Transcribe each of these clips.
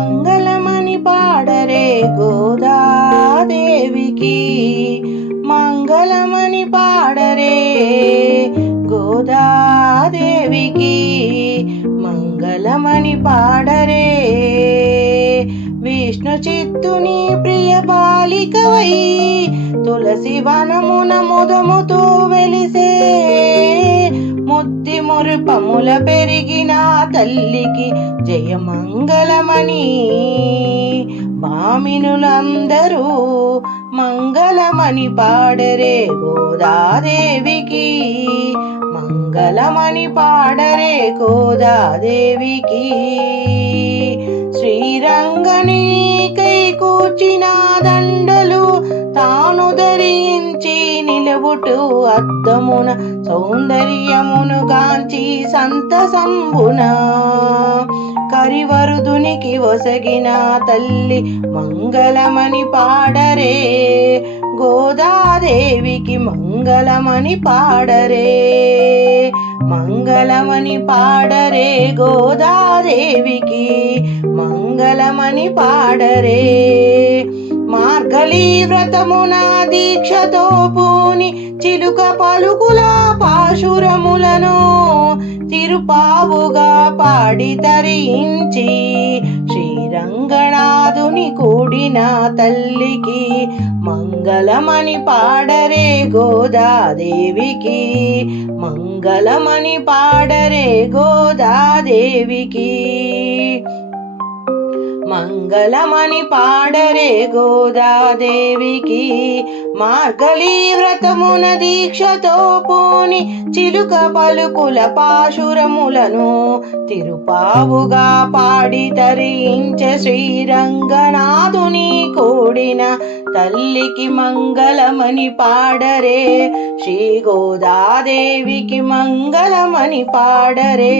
మంగళమని పాడరే గోదాదేవికి. మంగళమని పాడరే గోదాదేవికి. మంగళమని పాడరే విష్ణు చిత్తుని ప్రియ బాలికవై. తులసి వనమున ముదముతో వెలిసే ముద్ది మురుపముల పెరిగి తల్లికి జయమంగళమని మామినులందరూ మంగళమని పాడరే గోదాదేవికి. మంగళమని పాడరే గోదాదేవికి. శ్రీరంగనీకై కూచినాదండ పుట్టు అద్దమున సౌందర్యమును గాంచి సంతసంబున. కరివరుదునికి ఒసగిన తల్లి మంగళమని పాడరే. గోదాదేవికి మంగళమని పాడరే. మంగళమని పాడరే గోదాదేవికి మంగళమని పాడరే. మార్గళీ వ్రతమున దీక్షతో పూని చిలుక పలుకుల పాశురములను తిరుపావుగా పాడి తరించి శ్రీరంగనాథుని కూడిన తల్లికి మంగళమని పాడరే గోదాదేవికి మంగళమని పాడరే గోదాదేవికి మంగళమని పాడరే గోదాదేవికి. మార్గళీ వ్రతమున దీక్షతో పోని చిలుక పలుకుల పాశురములను తిరుపావుగా పాడి తరించే శ్రీరంగనాథుని కూడిన తల్లికి మంగళమని పాడరే. శ్రీ గోదాదేవికి మంగళమని పాడరే.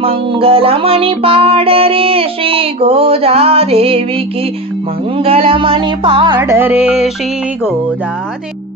మంగళమని పాడరే శ్రీ గోదాదేవికి మంగళమని పాడరే శ్రీ గోదాదేవి